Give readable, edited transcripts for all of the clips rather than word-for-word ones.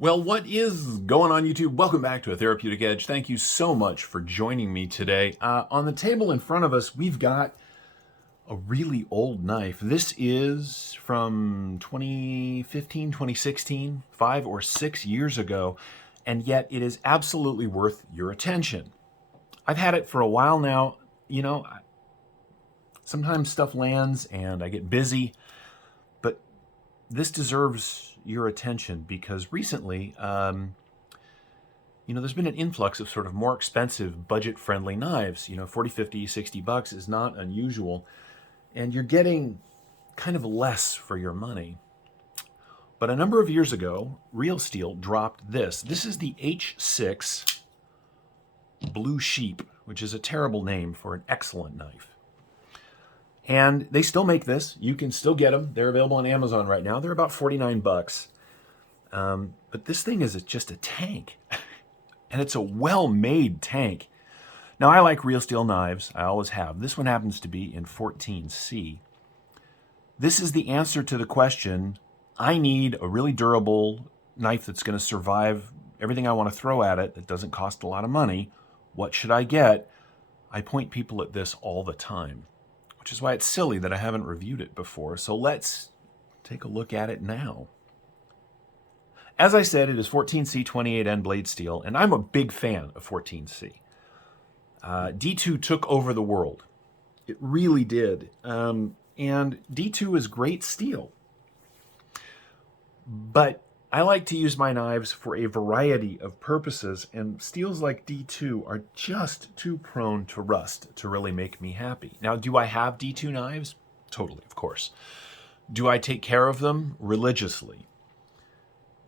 Well, what is going on YouTube? Welcome back to A Therapeutic Edge. Thank you so much for joining me today. On the table in front of us, we've got a really old knife. This is from 2015, 2016, 5 or 6 years ago, and yet it is absolutely worth your attention. I've had it for a while now. Sometimes stuff lands and I get busy, but this deserves your attention because recently, there's been an influx of sort of more expensive budget-friendly knives. 40, 50, $60 is not unusual, and you're getting kind of less for your money. But a number of years ago, Real Steel dropped this. This is the H6 Blue Sheep, which is a terrible name for an excellent knife. And they still make this. You can still get them. They're available on Amazon right now. They're about 49 bucks. But this thing is just a tank. And it's a well-made tank. Now, I like Real Steel knives. I always have. This one happens to be in 14C. This is the answer to the question, I need a really durable knife that's going to survive everything I want to throw at it that doesn't cost a lot of money. What should I get? I point people at this all the time, which is why it's silly that I haven't reviewed it before. So let's take a look at it now. As I said, it is 14C 28N blade steel, and I'm a big fan of 14C. D2 took over the world. It really did. And D2 is great steel. But I like to use my knives for a variety of purposes, and steels like D2 are just too prone to rust to really make me happy. Now, do I have D2 knives? Totally, of course. Do I take care of them? Religiously.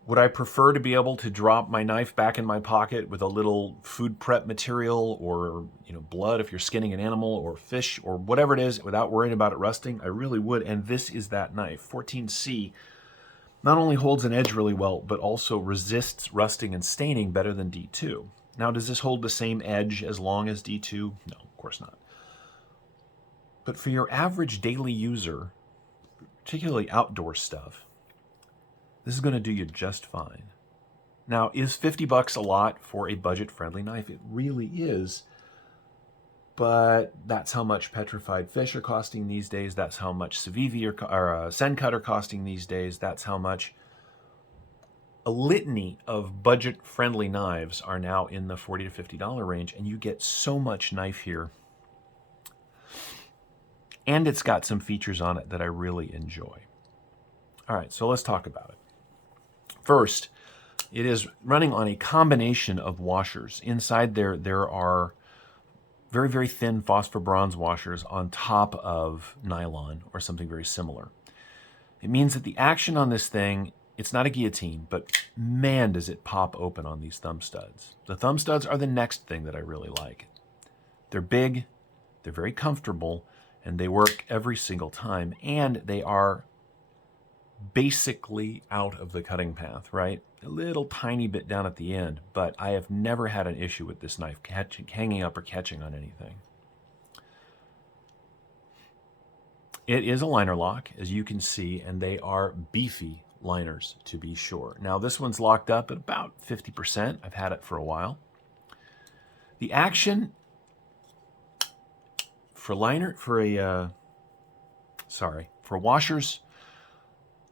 Would I prefer to be able to drop my knife back in my pocket with a little food prep material or blood if you're skinning an animal or fish or whatever it is without worrying about it rusting? I really would, and this is that knife. 14C not only holds an edge really well, but also resists rusting and staining better than D2. Now, does this hold the same edge as long as D2? No, of course not. But for your average daily user, particularly outdoor stuff, this is going to do you just fine. Now, is 50 bucks a lot for a budget-friendly knife? It really is. But that's how much petrified fish are costing these days. That's how much Civivi or Sencut are costing these days. That's how much a litany of budget-friendly knives are now in the $40 to $50 range, and you get so much knife here. And it's got some features on it that I really enjoy. All right, so let's talk about it. First, it is running on a combination of washers. Inside there are very, very thin phosphor bronze washers on top of nylon or something very similar. It means that the action on this thing, it's not a guillotine, but man, does it pop open on these thumb studs. The thumb studs are the next thing that I really like. They're big, they're very comfortable, and they work every single time, and they are basically out of the cutting path, right? A little tiny bit down at the end, but I have never had an issue with this knife hanging up or catching on anything. It is a liner lock, as you can see, and they are beefy liners, to be sure. Now, this one's locked up at about 50%. I've had it for a while. The action for washers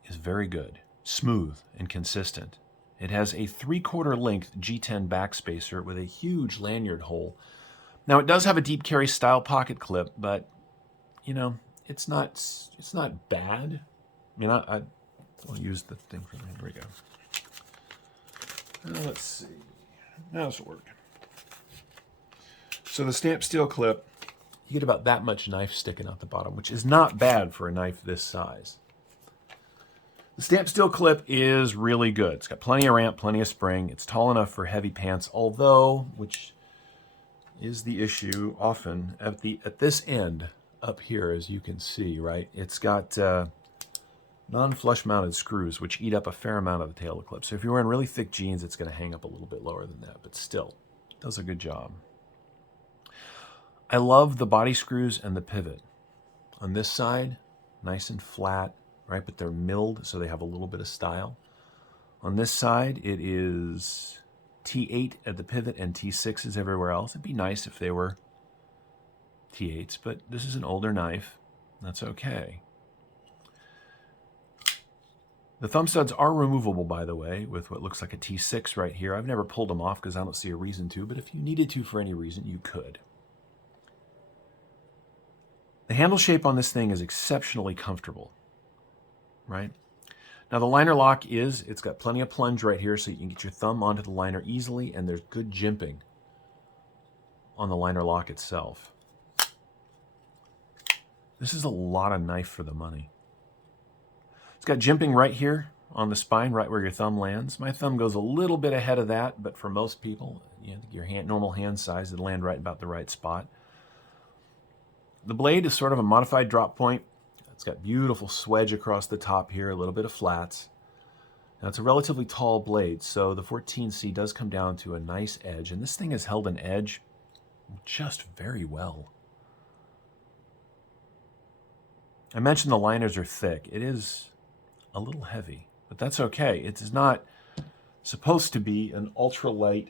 is very good, smooth and consistent. It has a 3/4 length G10 backspacer with a huge lanyard hole. Now, it does have a deep carry style pocket clip, but it's not bad. I mean, I'll use the thing from here. Here we go. Let's see. Now this will work. So the stamped steel clip, you get about that much knife sticking out the bottom, which is not bad for a knife this size. The stamped steel clip is really good. It's got plenty of ramp, plenty of spring. It's tall enough for heavy pants, although, which is the issue often, at this end up here, as you can see, right? It's got non-flush mounted screws, which eat up a fair amount of the tail of the clip. So if you're wearing really thick jeans, it's going to hang up a little bit lower than that, but still, it does a good job. I love the body screws and the pivot. On this side, nice and flat, right? But they're milled, so they have a little bit of style. On this side, it is T8 at the pivot and T6s everywhere else. It'd be nice if they were T8s, but this is an older knife. That's okay. The thumb studs are removable, by the way, with what looks like a T6 right here. I've never pulled them off because I don't see a reason to, but if you needed to for any reason, you could. The handle shape on this thing is exceptionally comfortable, right? Now the liner lock it's got plenty of plunge right here so you can get your thumb onto the liner easily, and there's good jimping on the liner lock itself. This is a lot of knife for the money. It's got jimping right here on the spine, right where your thumb lands. My thumb goes a little bit ahead of that, but for most people, your normal hand size, it'll land right about the right spot. The blade is sort of a modified drop point. It's got beautiful swedge across the top here, a little bit of flats. Now it's a relatively tall blade, so the 14C does come down to a nice edge, and this thing has held an edge just very well. I mentioned the liners are thick. It is a little heavy, but that's okay. It is not supposed to be an ultralight,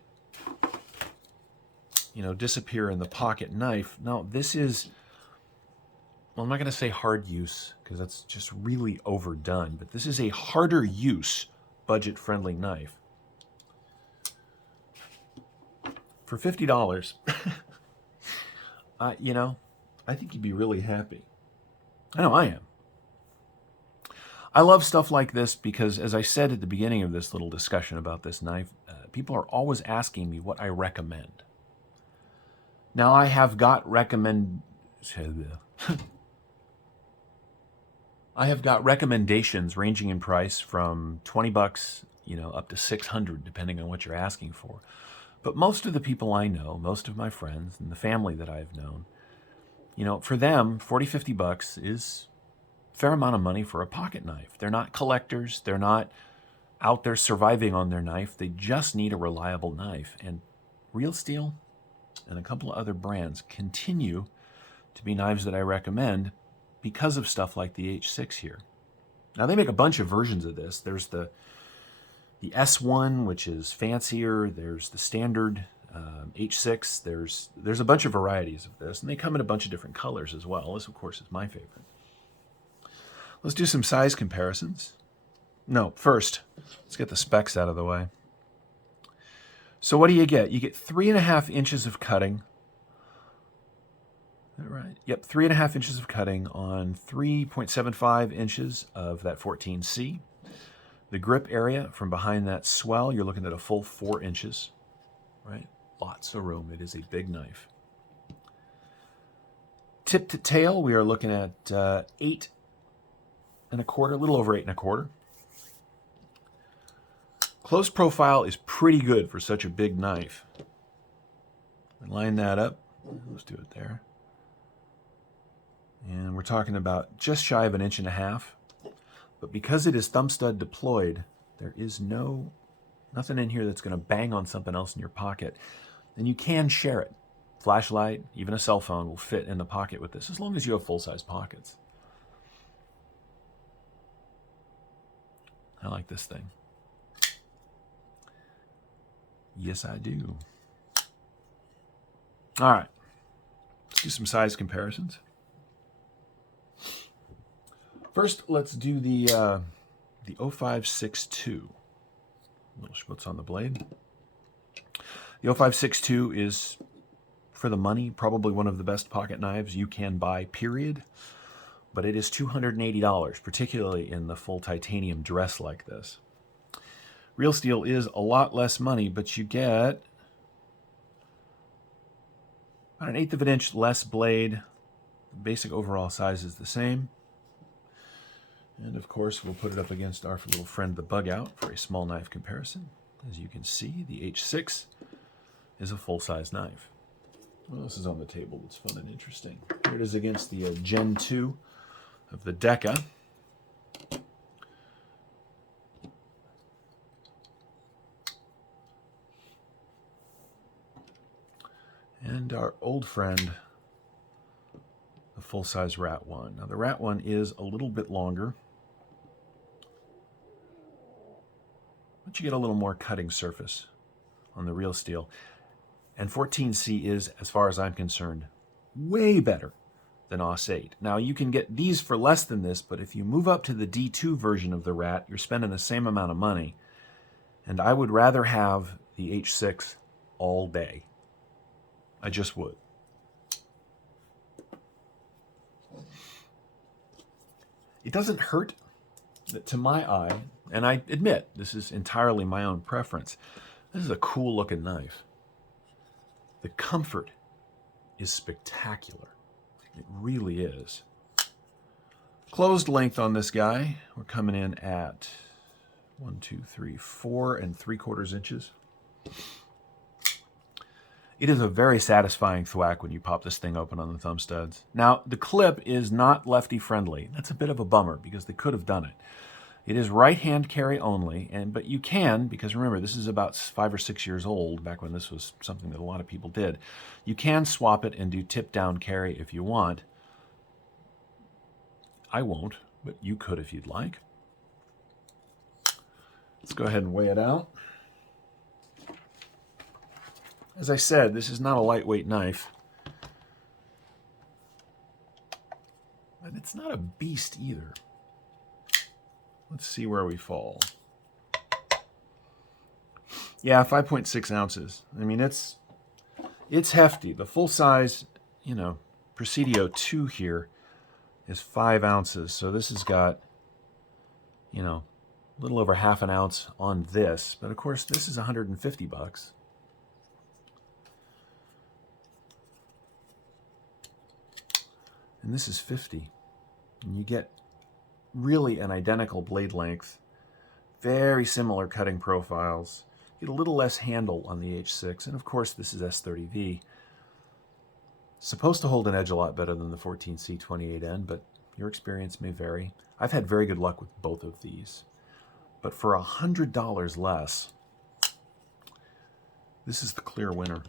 disappear in the pocket knife. No, this is, well, I'm not going to say hard use because that's just really overdone, but this is a harder use, budget-friendly knife. For $50, I think you'd be really happy. I know I am. I love stuff like this because, as I said at the beginning of this little discussion about this knife, people are always asking me what I recommend. Now, I have got recommendations ranging in price from $20, up to $600, depending on what you're asking for. But most of the people I know, most of my friends and the family that I've known, for them, $40, $50 is a fair amount of money for a pocket knife. They're not collectors. They're not out there surviving on their knife. They just need a reliable knife. And Real Steel and a couple of other brands continue to be knives that I recommend because of stuff like the H6 here. Now, they make a bunch of versions of this. There's the S1, which is fancier. There's the standard H6. There's a bunch of varieties of this, and they come in a bunch of different colors as well. This, of course, is my favorite. Let's do some size comparisons. No, first, let's get the specs out of the way. So what do you get? You get 3.5 inches of cutting. Is that right? Yep, 3.5 inches of cutting on 3.75 inches of that 14C. The grip area from behind that swell, you're looking at a full 4 inches, right? Lots of room. It is a big knife. Tip to tail, we are looking at 8 1/4, a little over 8 1/4. Close profile is pretty good for such a big knife. Line that up. Let's do it there. And we're talking about just shy of 1.5 inches. But because it is thumb stud deployed, there is nothing in here that's going to bang on something else in your pocket. And you can share it. Flashlight, even a cell phone will fit in the pocket with this, as long as you have full-size pockets. I like this thing. Yes, I do. All right. Let's do some size comparisons. First, let's do the 0562. Little schmutz on the blade. The 0562 is, for the money, probably one of the best pocket knives you can buy, period. But it is $280, particularly in the full titanium dress like this. Real Steel is a lot less money, but you get about 1/8 of an inch less blade. The basic overall size is the same. And of course, we'll put it up against our little friend, the Bug Out, for a small knife comparison. As you can see, the H6 is a full-size knife. What else is on the table that's fun and interesting? Here it is against the Gen 2 of the Deca. And our old friend, the full-size Rat 1. Now, the Rat 1 is a little bit longer. but you get a little more cutting surface on the real steel. And 14C is, as far as I'm concerned, way better than AUS 8. Now, you can get these for less than this, but if you move up to the D2 version of the Rat, you're spending the same amount of money. And I would rather have the H6 all day. I just would. It doesn't hurt to my eye, and I admit this is entirely my own preference. This is a cool looking knife. The comfort is spectacular. It really is. Closed length on this guy, we're coming in at 4 3/4 inches. It is a very satisfying thwack when you pop this thing open on the thumb studs. Now, the clip is not lefty friendly. That's a bit of a bummer because they could have done it. It is right-hand carry only, but you can, because remember, this is about 5 or 6 years old, back when this was something that a lot of people did. You can swap it and do tip-down carry if you want. I won't, but you could if you'd like. Let's go ahead and weigh it out. As I said, this is not a lightweight knife. But it's not a beast either. Let's see where we fall. Yeah, 5.6 ounces. I mean, it's hefty. The full size, Presidio 2 here is 5 ounces. So this has got, a little over half an ounce on this. But of course, this is $150. And this is 50. And you get really an identical blade length, very similar cutting profiles. You get a little less handle on the H6, and of course this is S30V. Supposed to hold an edge a lot better than the 14C 28N, but your experience may vary. I've had very good luck with both of these. But for $100 less, this is the clear winner.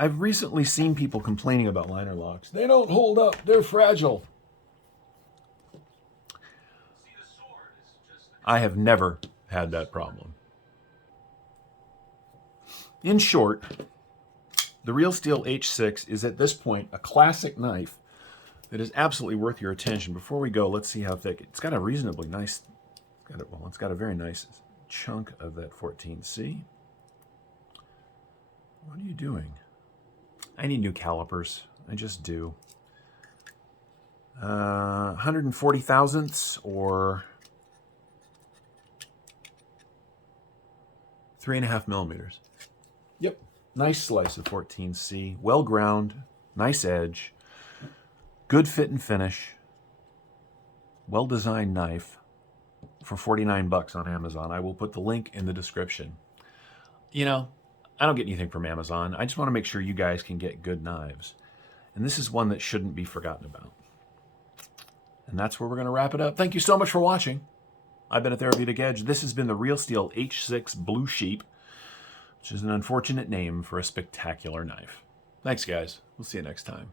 I've recently seen people complaining about liner locks. They don't hold up, they're fragile. I have never had that problem. In short, the Real Steel H6 is at this point a classic knife that is absolutely worth your attention. Before we go, let's see how thick. It's got a reasonably nice, it's got a very nice chunk of that 14C. What are you doing? I need new calipers. I just do. 140 thousandths or 3.5 millimeters. Yep. Nice slice of 14C. Well ground. Nice edge. Good fit and finish. Well designed knife for $49 on Amazon. I will put the link in the description. I don't get anything from Amazon. I just want to make sure you guys can get good knives. And this is one that shouldn't be forgotten about. And that's where we're going to wrap it up. Thank you so much for watching. I've been a Therapeutic Edge. This has been the Real Steel H6 Blue Sheep, which is an unfortunate name for a spectacular knife. Thanks, guys. We'll see you next time.